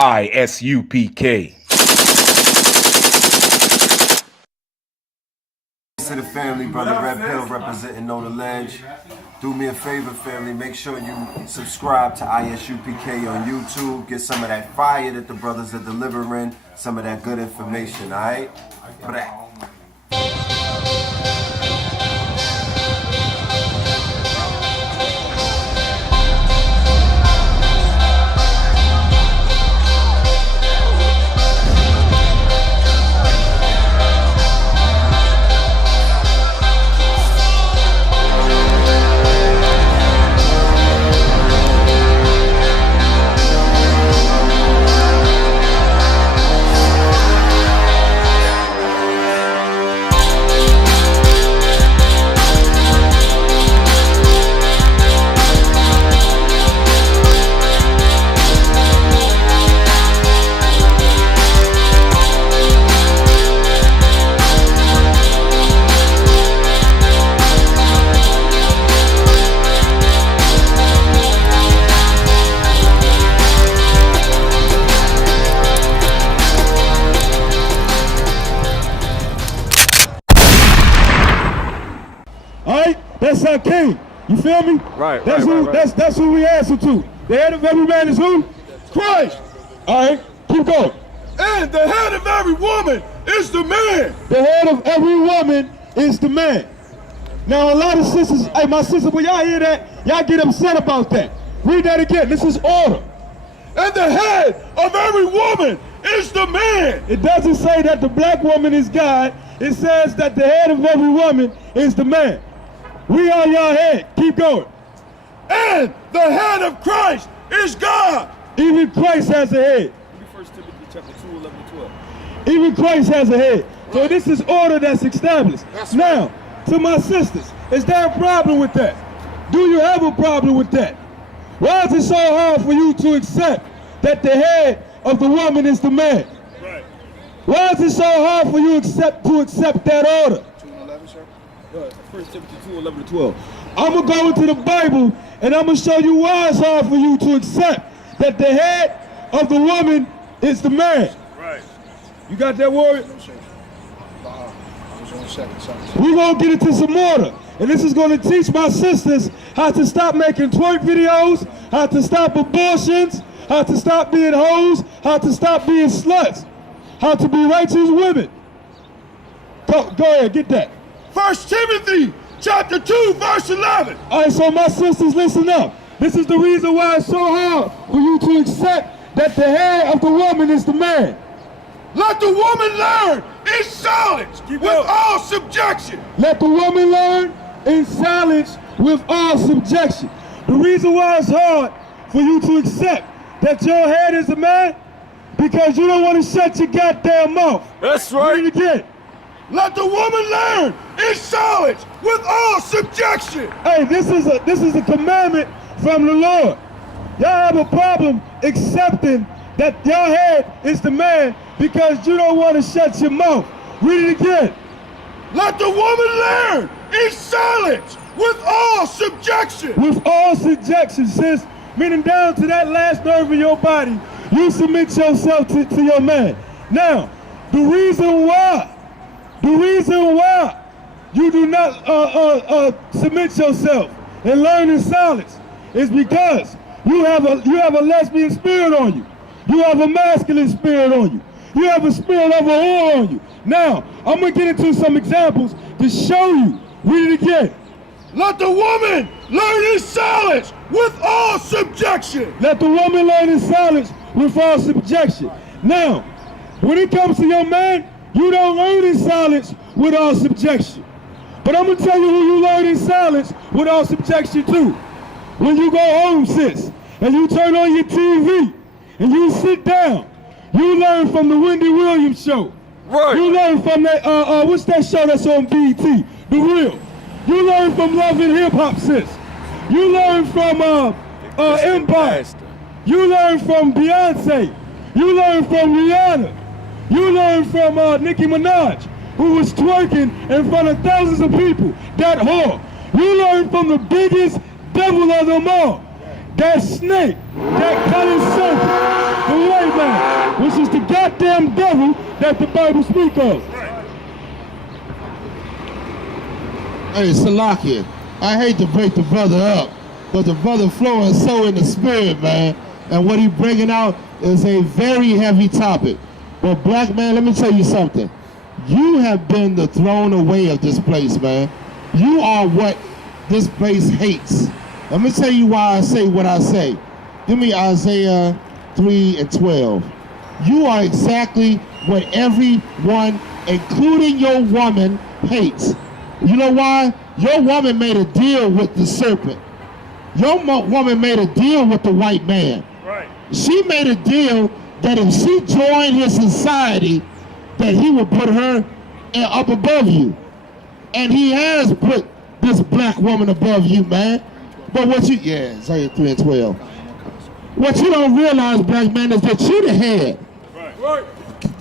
I.S.U.P.K. To the family, brother Red Pill representing Know the Ledge. Do me a favor, family. Make sure you subscribe to I.S.U.P.K. on YouTube. Get some of that fire that the brothers are delivering. Some of that good information, all right? That's our king. You feel me? Right. That's who we answer to. The head of every man is who? Christ. All right, keep going. And the head of every woman is the man. The head of every woman is the man. Now a lot of sisters, hey, my sister, when y'all hear that, y'all get upset about that. Read that again. This is order. And the head of every woman is the man. It doesn't say that the black woman is God. It says that the head of every woman is the man. We are your head. Keep going. And the head of Christ is God. Even Christ has a head. 1 Timothy chapter 2, 11 to 12. Even Christ has a head. So this is order that's established. Now, to my sisters, is there a problem with that? Do you have a problem with that? Why is it so hard for you to accept that the head of the woman is the man? Right. Why is it so hard for you to accept that order? 1 Timothy 2, 11 to 12. I'm going to go into the Bible and I'm going to show you why it's hard for you to accept that the head of the woman is the man. Right. You got that, Warrior? We're going to get into some order. And this is going to teach my sisters how to stop making twerk videos, how to stop abortions, how to stop being hoes, how to stop being sluts, how to be righteous women. Go ahead, get that. 1 Timothy chapter 2, verse 11. All right, so my sisters, listen up. This is the reason why it's so hard for you to accept that the head of the woman is the man. Let the woman learn in silence with all subjection. Let the woman learn in silence with all subjection. The reason why it's hard for you to accept that your head is a man, because you don't want to shut your goddamn mouth. That's right. Read it again. Let the woman learn in silence with all subjection. Hey, this is a commandment from the Lord. Y'all have a problem accepting that your head is the man because you don't want to shut your mouth. Read it again. Let the woman learn in silence with all subjection. With all subjection, sis, meaning down to that last nerve in your body, you submit yourself to your man. Now, the reason why you do not submit yourself and learn in silence is because you have a lesbian spirit on you. You have a masculine spirit on you. You have a spirit of a whore on you. Now, I'm going to get into some examples to show you. Read it again. Let the woman learn in silence with all subjection. Let the woman learn in silence with all subjection. Now, when it comes to your man, you don't learn in silence with all subjection. But I'm going to tell you who you learn in silence with all subjection to. When you go home, sis, and you turn on your TV, and you sit down, you learn from the Wendy Williams show. Right. You learn from that, what's that show that's on BET? The Real. You learn from Love and Hip Hop, sis. You learn from Empire. You learn from Beyonce. You learn from Rihanna. You learn from Nicki Minaj, who was twerking in front of thousands of people, that whore. You learn from the biggest devil of them all, that snake, that cunning serpent, the white man, which is the goddamn devil that the Bible speaks of. Hey, Salakia, I hate to break the brother up, but the brother flowing so in the spirit, man, and what he bringing out is a very heavy topic. But black man, let me tell you something. You have been the thrown away of this place, man. You are what this place hates. Let me tell you why I say what I say. Give me Isaiah 3:12. You are exactly what everyone, including your woman, hates. You know why? Your woman made a deal with the serpent. Your woman made a deal with the white man. Right. She made a deal that if she joined his society, that he would put her up above you. And he has put this black woman above you, man. But what you, Isaiah 3:12. What you don't realize, black man, is that you the head. Right.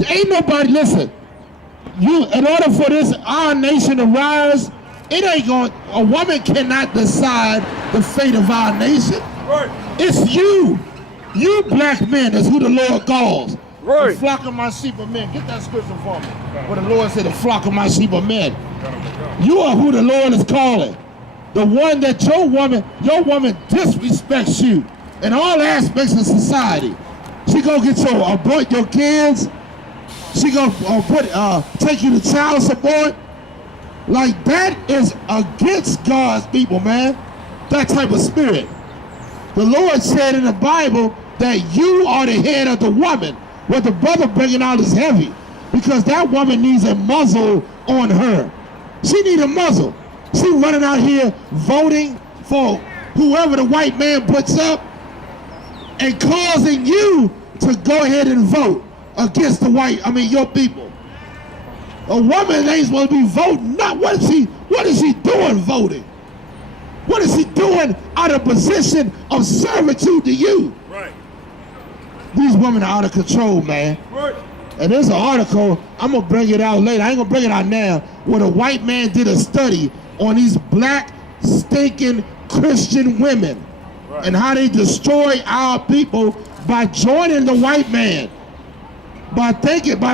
Ain't nobody, listen, in order for this, our nation to rise, it ain't going, a woman cannot decide the fate of our nation. Right. It's you. You black men is who the Lord calls. Right. The flock of my sheep of men. Get that scripture for me. Where the Lord said, the flock of my sheep of men. You are who the Lord is calling. The one that your woman disrespects you in all aspects of society. She gonna get your kids. She gonna take you to child support. Like, that is against God's people, man. That type of spirit. The Lord said in the Bible that you are the head of the woman. What the brother bringing out is heavy, because that woman needs a muzzle on her. She need a muzzle. She running out here voting for whoever the white man puts up and causing you to go ahead and vote against your people. A woman ain't supposed to be voting. Not what is she doing voting? What is he doing out of position of servitude to you? Right. These women are out of control, man. Right. And there's an article, I'm gonna bring it out later, I ain't gonna bring it out now, where a white man did a study on these black, stinking Christian women. Right. And how they destroy our people by joining the white man. By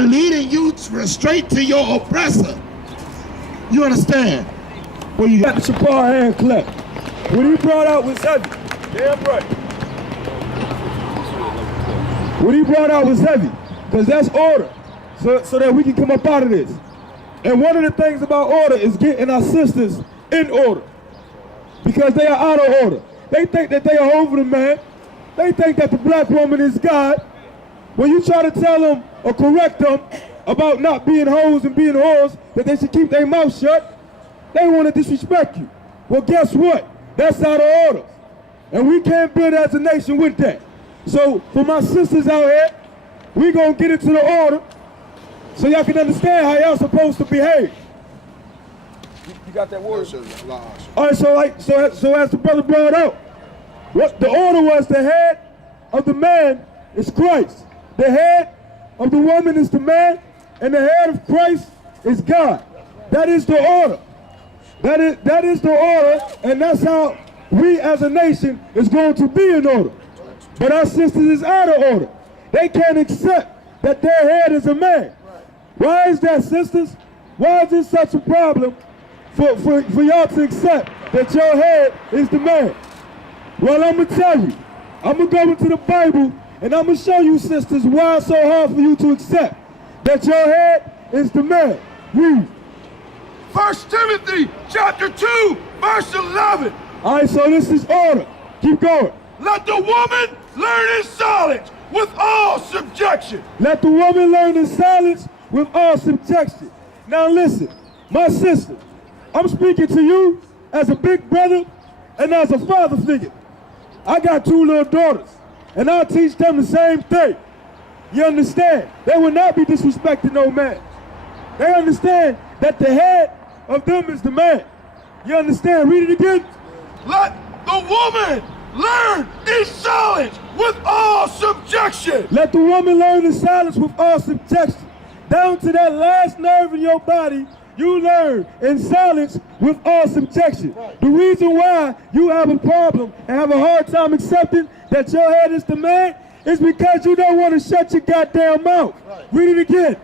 leading you straight to your oppressor. You understand? Well, you got the Shapar hand clap. What he brought out was heavy. Damn right. What he brought out was heavy, because that's order, so that we can come up out of this. And one of the things about order is getting our sisters in order, because they are out of order. They think that they are over the man. They think that the black woman is God. When you try to tell them or correct them about not being hoes and being whores, that they should keep their mouth shut, they want to disrespect you. Well, guess what? That's out of order. And we can't build as a nation with that. So, for my sisters out here, we gonna get into the order so y'all can understand how y'all supposed to behave. You got that word? All right, so as the brother brought out, what the order was, the head of the man is Christ. The head of the woman is the man, and the head of Christ is God. That is the order. That is the order, and that's how we as a nation is going to be in order. But our sisters is out of order. They can't accept that their head is a man. Why is that, sisters? Why is it such a problem for y'all to accept that your head is the man? Well, I'm going to tell you. I'm going to go into the Bible, and I'm going to show you, sisters, why it's so hard for you to accept that your head is the man. Read. 1 Timothy chapter 2, verse 11. All right, so this is order. Keep going. Let the woman learn in silence with all subjection. Let the woman learn in silence with all subjection. Now listen, my sister, I'm speaking to you as a big brother and as a father figure. I got 2 little daughters, and I'll teach them the same thing. You understand? They will not be disrespecting no man. They understand that the head of them is the man. You understand? Read it again. Let the woman learn in silence with all subjection. Let the woman learn in silence with all subjection. Down to that last nerve in your body you learn in silence with all subjection. The reason why you have a problem and have a hard time accepting that your head is the man is because you don't want to shut your goddamn mouth. Read it again.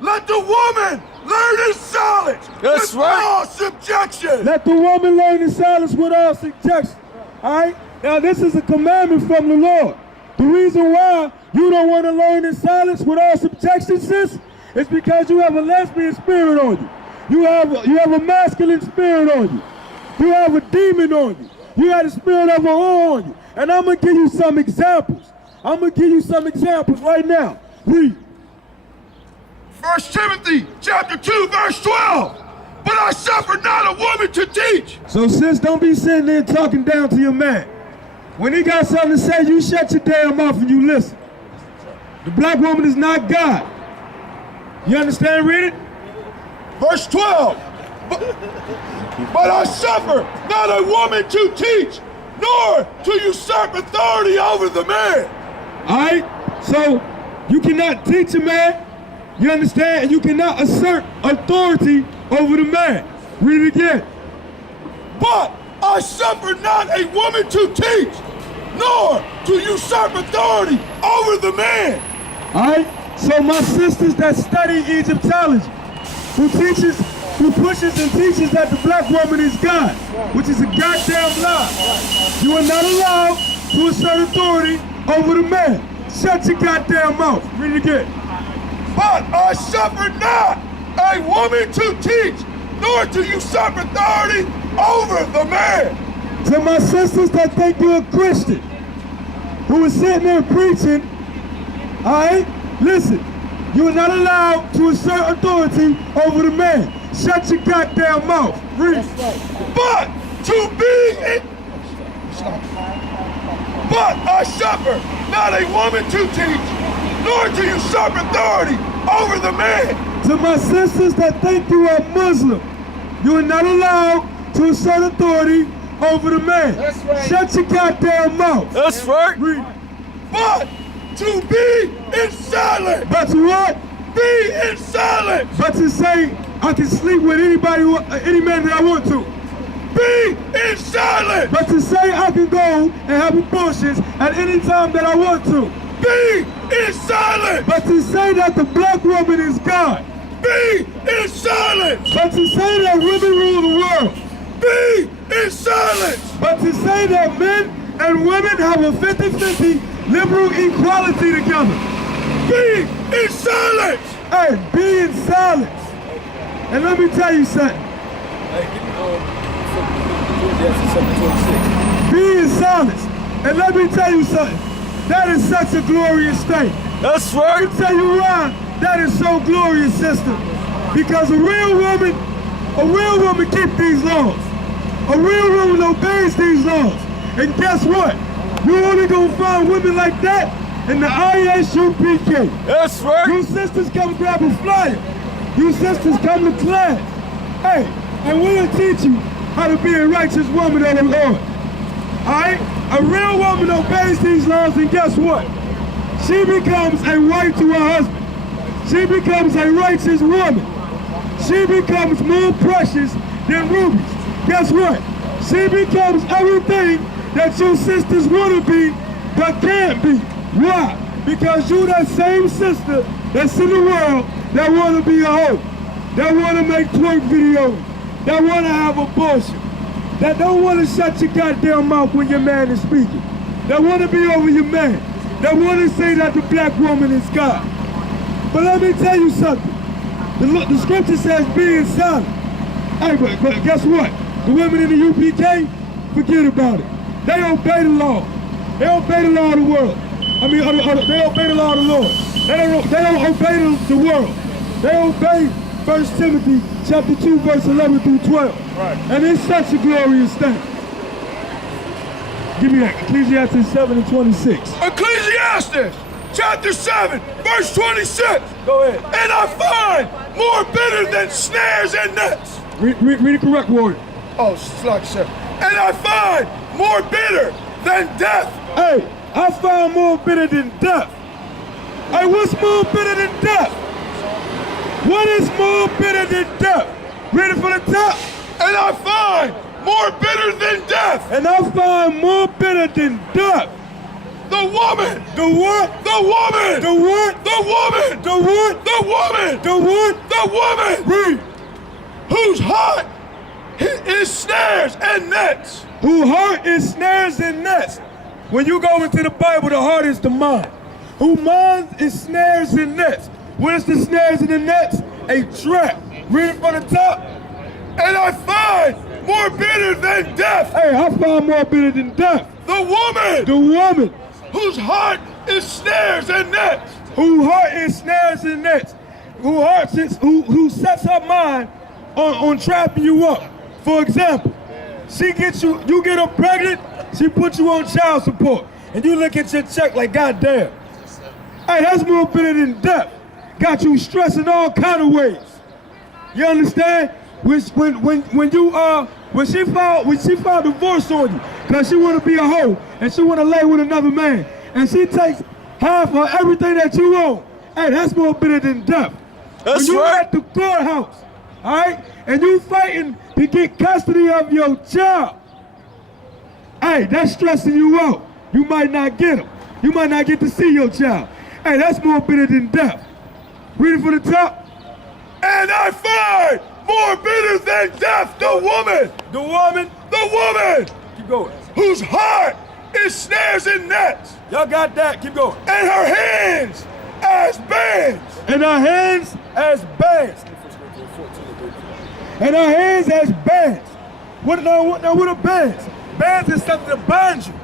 Let the woman learn in silence with all subjection. Let the woman learn in silence with all subjection. All right? Now this is a commandment from the Lord. The reason why you don't want to learn in silence with all subjection, sis, is because you have a lesbian spirit on you. You have a masculine spirit on you. You have a demon on you. You have the spirit of a whore on you. And I'm going to give you some examples. I'm going to give you some examples right now. Read. 1 Timothy chapter 2, verse 12. But I suffer not a woman to teach. So sis, don't be sitting there talking down to your man. When he got something to say, you shut your damn mouth and you listen. The black woman is not God. You understand? Read it. Verse 12. But I suffer not a woman to teach, nor to usurp authority over the man. All right? So you cannot teach a man. You understand? And you cannot assert authority over the man. Read it again. But I suffer not a woman to teach, nor to usurp authority over the man. All right? So my sisters that study Egyptology, who pushes and teaches that the black woman is God, which is a goddamn lie. You are not allowed to assert authority over the man. Shut your goddamn mouth. Read it again. But I suffer not a woman to teach, nor to usurp authority over the man. To my sisters that think you're a Christian, who is sitting there preaching, all right? Listen, you are not allowed to assert authority over the man. Shut your goddamn mouth. Read. But to be in... But I suffer not a woman to teach, nor to usurp authority over the man. To my sisters that think you are Muslim, you are not allowed to assert authority over the man. That's right. Shut your goddamn mouth. That's right. Read. But to be in silence. But to what? Be in silence. But to say I can sleep with anybody, any man that I want to. Be in silence. But to say I can go and have abortions at any time that I want to. Be in silence. But to say that the black woman is God. Be in silence. But to say that women rule the world. Be in silence. But to say that men and women have a 50-50 liberal equality together. Be in silence. Hey, be in silence. And let me tell you something. Be in silence. And let me tell you something. That is such a glorious thing. That's right. Let me tell you why that is so glorious, sister. Because a real woman keeps these laws. A real woman obeys these laws. And guess what? You're only gonna find women like that in the I.S.U.P.K. That's right. You sisters come grab a flyer. You sisters come to class. Hey, and we'll teach you how to be a righteous woman of the Lord. Alright? A real woman obeys these laws, and guess what? She becomes a wife to her husband. She becomes a righteous woman. She becomes more precious than rubies. Guess what? She becomes everything that your sisters want to be, but can't be. Why? Because you that same sister that's in the world that want to be a hoe, that want to make twerk videos, that want to have abortion, that don't want to shut your goddamn mouth when your man is speaking, that want to be over your man, that want to say that the black woman is God. But let me tell you something. The scripture says be in silence. Hey, but guess what? The women in the UPK, forget about it. They obey the law. They obey the law of the world. I mean, they obey the law of the Lord. They don't obey the world. They obey 1 Timothy chapter 2, verse 11 through 12. Right. And it's such a glorious thing. Give me that. Ecclesiastes 7 and 26. Ecclesiastes chapter 7, verse 26. Go ahead. And I find more bitter than snares and nets. Read the correct word. Oh, slack, sir. And I find more bitter than death. Hey, I found more bitter than death. Hey, what's more bitter than death? What is more bitter than death? Read it from the top. And I find more bitter than death. And I find more bitter than death. The woman. The what? The woman. The what? The woman. The what? The woman. The what? The woman. Read. Whose heart is snares and nets. Whose heart is snares and nets. When you go into the Bible, the heart is the mind. Whose mind is snares and nets. What is the snares and the nets? A trap. Read it from the top. And I find more bitter than death. Hey, I find more bitter than death. The woman. The woman. Whose heart is snares and nets. Whose heart is snares and nets. Who sets her mind on trapping you up. For example, she gets you get her pregnant, she puts you on child support, and you look at your check like, goddamn. Hey, that's more bitter than death. Got you stressing all kind of ways. You understand? When she filed divorce on you, cause she wanna be a hoe and she wanna lay with another man, and she takes half of everything that you own. Hey, that's more bitter than death. That's when you right. at the courthouse, all right, and you fighting to get custody of your child. Hey, that's stressing you out. You might not get him. You might not get to see your child. Hey, that's more bitter than death. Read it from the top. And I find more bitter than death. The woman. The woman. The woman. Keep going. Whose heart is snares and nets. Y'all got that. Keep going. And her hands as bands. And her hands as bands. And her hands as bands. What are bands? Bands is something to bind you.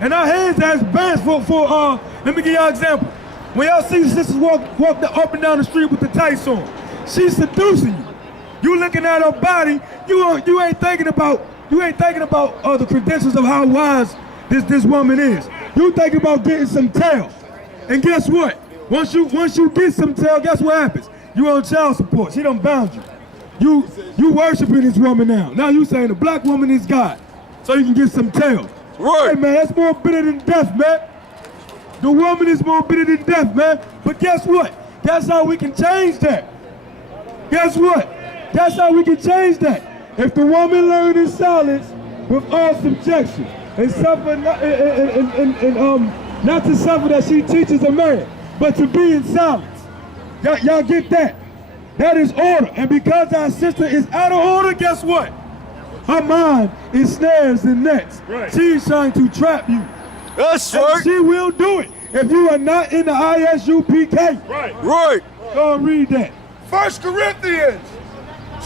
And her hands as bands let me give y'all an example. When y'all see sisters walk up and down the street with the tights on, she's seducing you. You looking at her body, you ain't thinking about the credentials of how wise this woman is. You thinking about getting some tail. And guess what? Once you get some tail, guess what happens? You on child support. She done bound you. You worshiping this woman now. Now you saying the black woman is God, so you can get some tail. Right. Hey man, that's more bitter than death, man. The woman is more bitter than death, man. But guess what? That's how we can change that. Guess what? That's how we can change that. If the woman learned in silence with all subjection and suffer not to suffer that she teaches a man, but to be in silence. Y'all get that? That is order. And because our sister is out of order, guess what? Her mind is snares and nets. Right. She is trying to trap you. That's And right. she will do it if you are not in the I.S.U.P.K. Right. Right. Go and read that. 1 Corinthians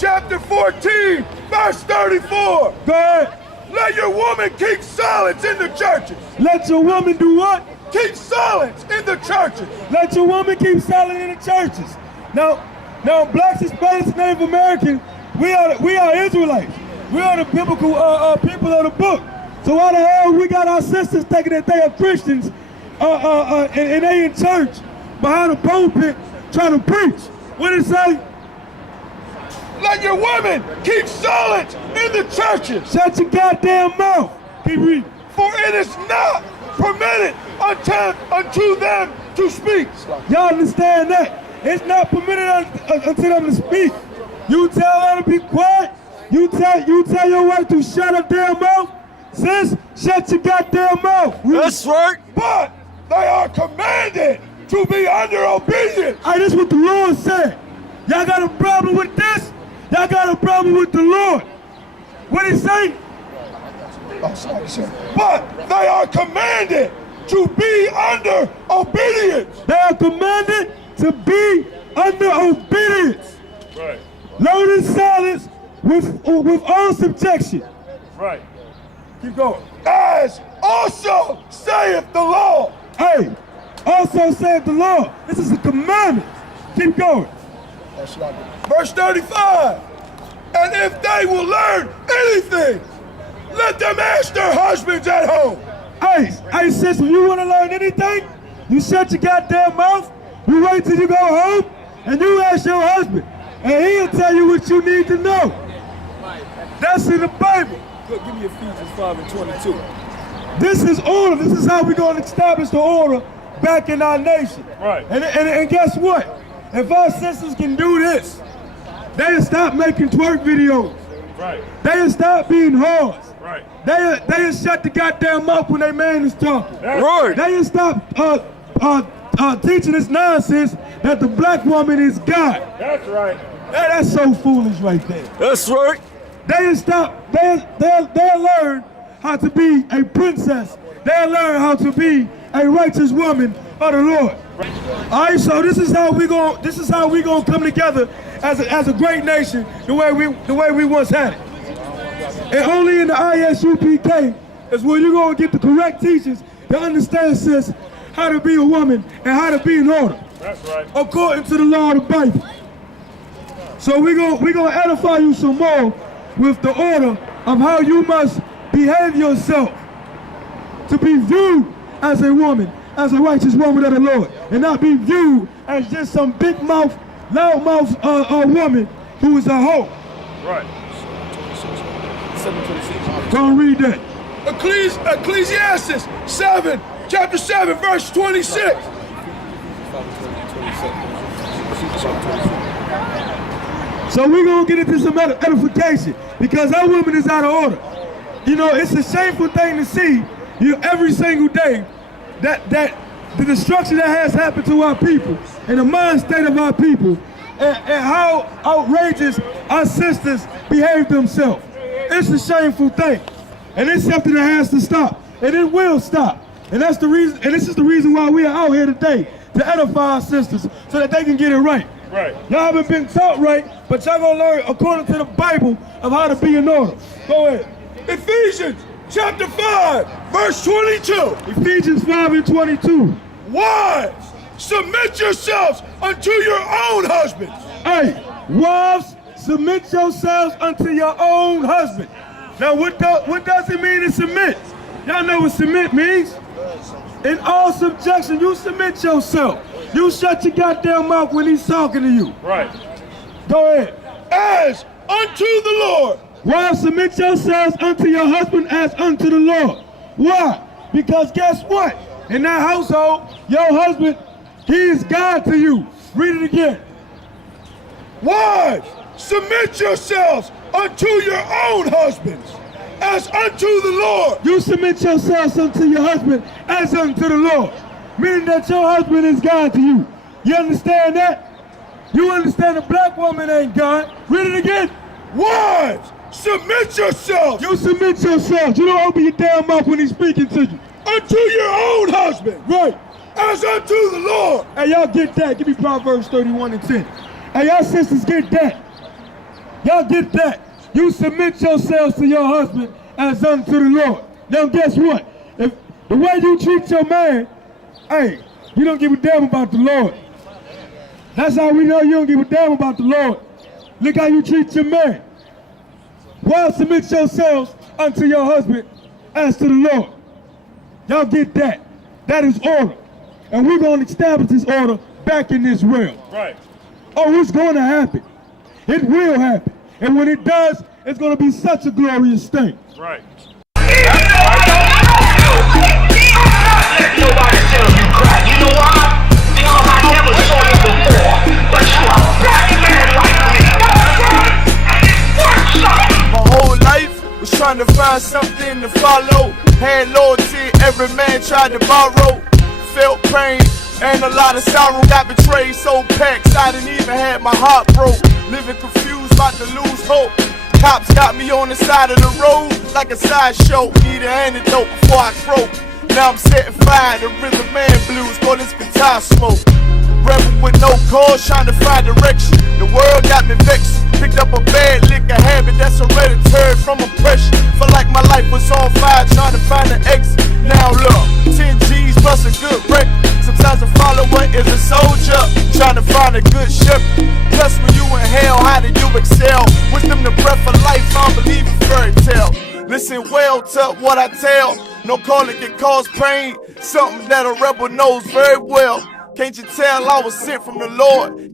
chapter 14, verse 34. Go ahead. Let your woman keep silence in the churches. Let your woman do what? Keep silence in the churches. Let your woman keep silent in the churches. Now blacks, Hispanics, Native Americans, we are Israelites. We are the biblical people of the book. So why the hell we got our sisters thinking that they are Christians and they in church behind a pulpit trying to preach? What did it say? Let your women keep silence in the churches. Shut your goddamn mouth. Keep reading. For it is not permitted unto them to speak. Y'all understand that? It's not permitted unto them to speak. You tell her to be quiet. You tell your wife to shut her damn mouth. Sis, shut your goddamn mouth. That's right. But they are commanded to be under obedience. Hey, this is what the Lord said. Y'all got a problem with this? Y'all got a problem with the Lord. What did he say? But they are commanded to be under obedience. They are commanded to be under obedience. Right. Learn in silence with all subjection. Right. Keep going. As also saith the law. Hey, also saith the Lord. This is a commandment. Keep going. Verse 35. And if they will learn anything, let them ask their husbands at home. Hey, sis, if you want to learn anything, you shut your goddamn mouth, you wait till you go home, and you ask your husband, and he'll tell you what you need to know. That's in the Bible. Look, give me Ephesians 5 and 22. This is order. This is how we're going to establish the order back in our nation. Right. And guess what? If our sisters can do this, they'll stop making twerk videos. Right. They'll stop being whores. Right. They'll shut the goddamn mouth when their man is talking. Right. They'll stop teaching this nonsense that the black woman is God. That's right. That's so foolish right there. That's right. They'll learn how to be a princess. They'll learn how to be a righteous woman of the Lord. All right, so this is how we gonna come together as a great nation, the way we once had it. And only in the I.S.U.P.K is where you're gonna get the correct teachers to understand, sis, how to be a woman and how to be in order. That's right. According to the law of the Bible. So we gonna edify you some more with the order of how you must behave yourself to be viewed as a woman, as a righteous woman of the Lord, and not be viewed as just some big mouth, loud mouth woman who is a hoe. Right. 726. Go and read that. Ecclesiastes 7, chapter 7, verse 26. So we're going to get into some edification because our woman is out of order. You know, it's a shameful thing to see every single day that the destruction that has happened to our people and the mind state of our people and how outrageous our sisters behave themselves. It's a shameful thing. And it's something that has to stop. And it will stop. And that's the reason, and this is the reason why we are out here today, to edify our sisters so that they can get it right. Right. Y'all haven't been taught right, but y'all gonna learn according to the Bible of how to be in order. Go ahead. Ephesians chapter 5, verse 22. Ephesians 5 and 22. Wives, submit yourselves unto your own husbands. Hey, wives, submit yourselves unto your own husband. Now, what does it mean to submit? Y'all know what submit means? In all subjection, you submit yourself. You shut your goddamn mouth when he's talking to you. Right. Go ahead. As unto the Lord. Wives, submit yourselves unto your husband as unto the Lord. Why? Because guess what? In that household, your husband, he is God to you. Read it again. Wives, submit yourselves unto your own husbands, as unto the Lord. You submit yourselves unto your husband as unto the Lord. Meaning that your husband is God to you. You understand that? You understand a black woman ain't God. Read it again. Wives, submit yourselves. You submit yourselves. You don't open your damn mouth when he's speaking to you. Unto your own husband. Right. As unto the Lord. Hey, y'all get that. Give me Proverbs 31 and 10. Hey, y'all sisters get that. Y'all get that. You submit yourselves to your husband as unto the Lord. Now guess what? If the way you treat your man, hey, you don't give a damn about the Lord. That's how we know you don't give a damn about the Lord. Look how you treat your man. Well, submit yourselves unto your husband as to the Lord. Y'all get that. That is order. And we're going to establish this order back in this realm. Right. Oh, it's going to happen. It will happen. And when it does, it's going to be such a glorious thing. Right. Nobody tell you cry. You know why? Because I never saw you before. But you are a black man like me. And it works out. My whole life was trying to find something to follow. Had loyalty, every man tried to borrow. Felt pain and a lot of sorrow. Got betrayed, so packed, I didn't even have my heart broke. Living confused, about to lose hope. Cops got me on the side of the road like a sideshow. Need an antidote before I croak. Now I'm setting fire to rhythm and blues, boy, this guitar smoke. Rebel with no cause, trying to find direction. The world got me vexed. Picked up a bad liquor habit that's hereditary from oppression. Felt like my life was on fire, trying to find an exit. Now look, 10 G's plus a good record. Sometimes a follower is a soldier, trying to find a good shepherd. Plus when you in hell, how do you excel? Wisdom the breath of life, I don't believe in fairy tale. Listen well to what I tell. No calling can cause pain, something that a rebel knows very well. Can't you tell I was sent from the Lord?